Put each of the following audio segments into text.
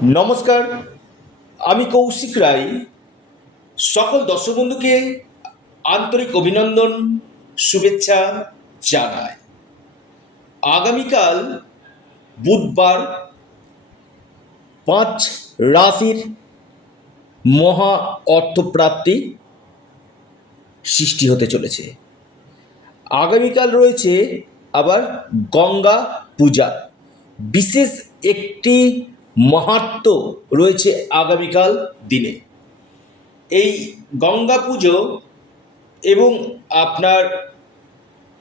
নমস্কার, আমি কৌশিক রায়। সকল দর্শক বন্ধুকে আন্তরিক অভিনন্দন, শুভেচ্ছা জানাই। আগামীকাল বুধবার 5 রাশির মহা অর্থপ্রাপ্তি সৃষ্টি হতে চলেছে। আগামীকাল রয়েছে আবার গঙ্গা পূজা, বিশেষ একটি মাহাত্ম্য রয়েছে আগামীকাল দিনে। এই গঙ্গা পুজো এবং আপনার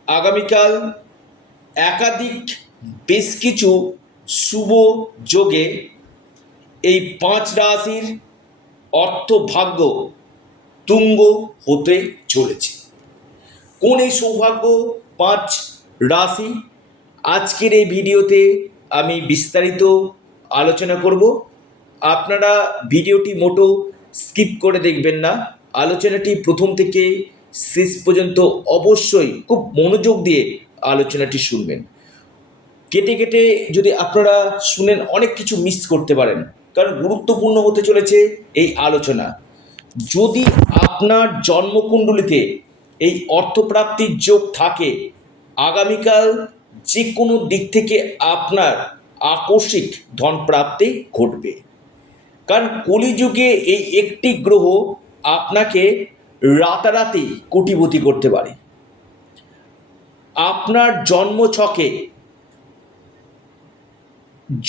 আগামীকাল একাধিক বেশ কিছু শুভ যোগে এই 5 রাশির অর্থভাগ্য তুঙ্গ হতে চলেছে। কোন এই সৌভাগ্য 5 রাশি, আজকের এই ভিডিওতে আমি বিস্তারিত আলোচনা করব। আপনারা ভিডিওটি মোটো স্কিপ করে দেখবেন না, আলোচনাটি প্রথম থেকে শেষ পর্যন্ত অবশ্যই খুব মনোযোগ দিয়ে আলোচনাটি শুনবেন। কেটে কেটে যদি আপনারা শুনেন অনেক কিছু মিস করতে পারেন, কারণ গুরুত্বপূর্ণ হতে চলেছে এই আলোচনা। যদি আপনার জন্মকুণ্ডলিতে এই অর্থপ্রাপ্তির যোগ থাকে, আগামীকাল যে কোনো দিক থেকে আপনার আকস্মিক ধনপ্রাপ্তি ঘটবে। কারণ কলিযুগে এই একটি গ্রহ আপনাকে রাতারাতি কোটিপতি করতে পারে। আপনার জন্মছকে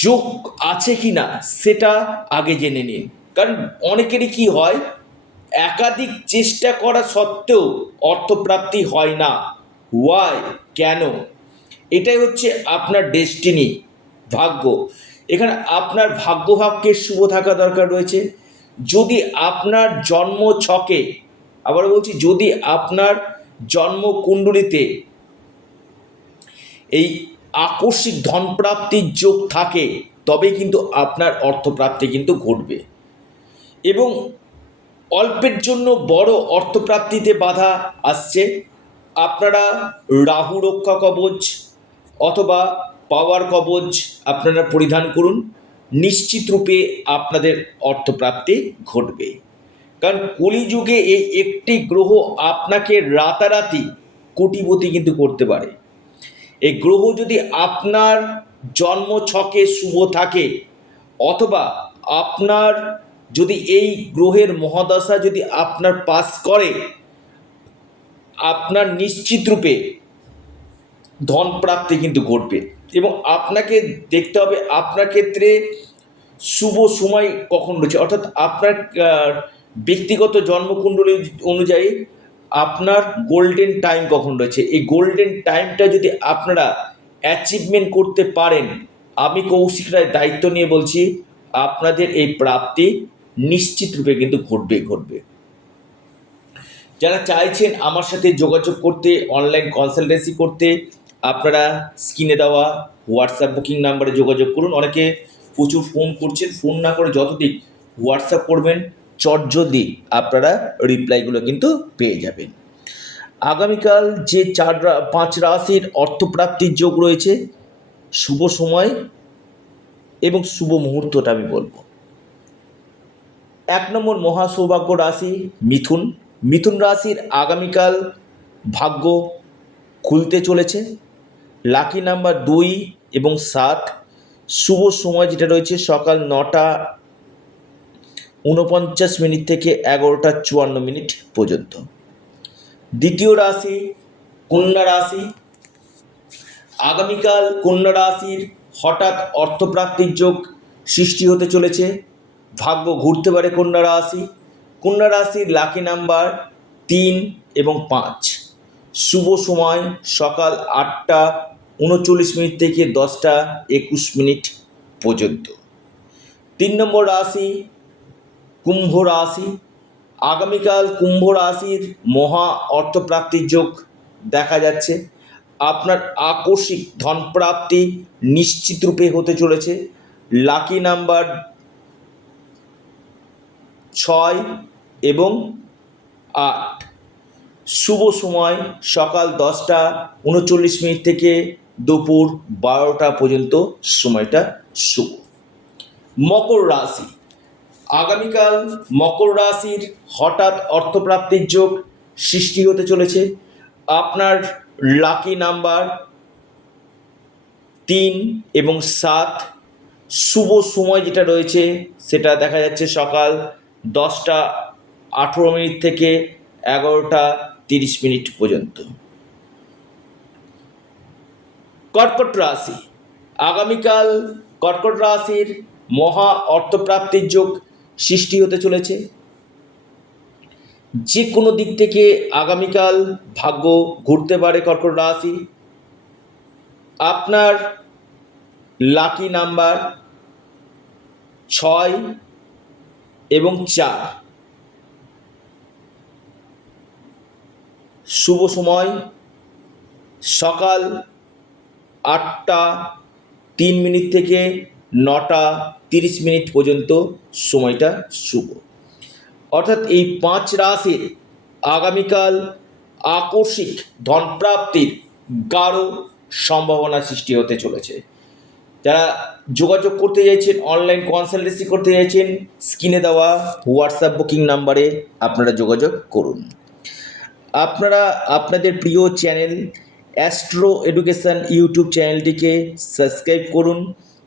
যোগ আছে কি না সেটা আগে জেনে নিন। কারণ অনেকেরই কি হয়, একাধিক চেষ্টা করা সত্ত্বেও অর্থপ্রাপ্তি হয় না। ওয়াই, কেন? এটাই হচ্ছে আপনার ডেস্টিনি, ভাগ্য। এখানে আপনার ভাগ্যভাবকে শুভ থাকা দরকার রয়েছে। যদি আপনার জন্ম ছকে, আবার বলছি, যদি আপনার জন্মকুণ্ডলিতে এই আকস্মিক ধনপ্রাপ্তির যোগ থাকে, তবে কিন্তু আপনার অর্থপ্রাপ্তি কিন্তু ঘটবে। এবং অল্পের জন্য বড় অর্থপ্রাপ্তিতে বাধা আসছে। আপনারা রাহু রক্ষা কবচ অথবা পাওয়ার কবচ আপনারা পরিধান করুন, নিশ্চিত রূপে আপনাদের অর্থপ্রাপ্তি ঘটবে। কারণ কলিযুগে এই একটি গ্রহ আপনাকে রাতারাতি কোটিপতি কিন্তু করতে পারে। এই গ্রহ যদি আপনার জন্ম ছকে শুভ থাকে, অথবা আপনার যদি এই গ্রহের মহাদশা যদি আপনার পাস করে, আপনার নিশ্চিত রূপে ধন প্রাপ্তি কিন্তু ঘটবে। এবং আপনাকে দেখতে হবে আপনার ক্ষেত্রে শুভ সময় কখন রয়েছে, অর্থাৎ আপনার ব্যক্তিগত জন্মকুণ্ডলী অনুযায়ী আপনার গোল্ডেন টাইম কখন রয়েছে। এই গোল্ডেন টাইমটা যদি আপনারা অ্যাচিভমেন্ট করতে পারেন, আমি কৌশিক রায় দায়িত্ব নিয়ে বলছি, আপনাদের এই প্রাপ্তি নিশ্চিত রূপে কিন্তু ঘটবে। যারা চাইছেন আমার সাথে যোগাযোগ করতে, অনলাইন কনসালটেন্সি করতে, আপনারা স্ক্রিনে দেওয়া হোয়াটসঅ্যাপ বুকিং নাম্বারে যোগাযোগ করুন। অনেকে প্রচুর ফোন করছেন, ফোন না করে যতদিক হোয়াটসঅ্যাপ করবেন, চটজলদি আপনারা রিপ্লাইগুলো কিন্তু পেয়ে যাবেন। আগামীকাল যে 5 রাশির অর্থপ্রাপ্তির যোগ রয়েছে, শুভ সময় এবং শুভ মুহূর্তটা আমি বলবো। 1 নম্বর মহা সৌভাগ্য রাশি মিথুন। মিথুন রাশির আগামীকাল ভাগ্য খুলতে চলেছে। লাকি নাম্বার 2 এবং 7। শুভ সময় যেটা রয়েছে সকাল 9টা 49 থেকে 11টা 54 পর্যন্ত। দ্বিতীয় রাশি কন্যা রাশি। আগামীকাল কন্যা রাশির হঠাৎ অর্থপ্রাপ্তির যোগ সৃষ্টি হতে চলেছে। ভাগ্য ঘুরতে পারে কন্যা রাশি। কন্যা রাশির লাকি নাম্বার 3 এবং 5। শুভ সময় সকাল 8টা 39 থেকে 10টা 21 পর্যন্ত। 3 নম্বর রাশি কুম্ভ রাশি। আগামীকাল কুম্ভ রাশির মহা অর্থপ্রাপ্তির যোগ দেখা যাচ্ছে। আপনার আকস্মিক ধনপ্রাপ্তি নিশ্চিত রূপে হতে চলেছে। লাকি নাম্বার 6 এবং 8। শুভ সময় সকাল 10টা 39 থেকে দুপুর 12টা পর্যন্ত সময়টা শুভ। মকর রাশি, আগামীকাল মকর রাশির হঠাৎ অর্থপ্রাপ্তির যোগ সৃষ্টি হতে চলেছে। আপনার লাকি নাম্বার 3 এবং 7। শুভ সময় যেটা রয়েছে সেটা দেখা যাচ্ছে সকাল 10টা 18 মিনিট থেকে 11টা 30 মিনিট পর্যন্ত। কর্কট রাশি, আগামীকাল কর্কট রাশির মহা অর্থপ্রাপ্তির যোগ সৃষ্টি হতে চলেছে। যে কোনো দিক থেকে আগামীকাল ভাগ্য ঘুরতে পারে কর্কট রাশি। আপনার লাকি নাম্বার 6 এবং 4। শুভ সময় সকাল 8টা 3 মিনিট থেকে 9টা 30 মিনিট পর্যন্ত সময়টা শুভ। অর্থাৎ এই 5 রাশির আগামীকাল আকস্মিক ধনপ্রাপ্তির গাঢ় সম্ভাবনা সৃষ্টি হতে চলেছে। যারা যোগাযোগ করতে চাইছেন, অনলাইন কনসালটেন্সি করতে চাইছেন, স্ক্রিনে দেওয়া হোয়াটসঅ্যাপ বুকিং নাম্বারে আপনারা যোগাযোগ করুন। আপনারা আপনাদের প্রিয় চ্যানেল অ্যাস্ট্রো এডুকেশন ইউটিউব চ্যানেলটিকে সাবস্ক্রাইব করুন।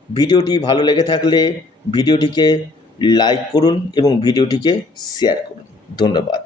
ভিডিওটি ভালো লেগে থাকলে ভিডিওটিকে লাইক করুন এবং ভিডিওটিকে শেয়ার করুন। ধন্যবাদ।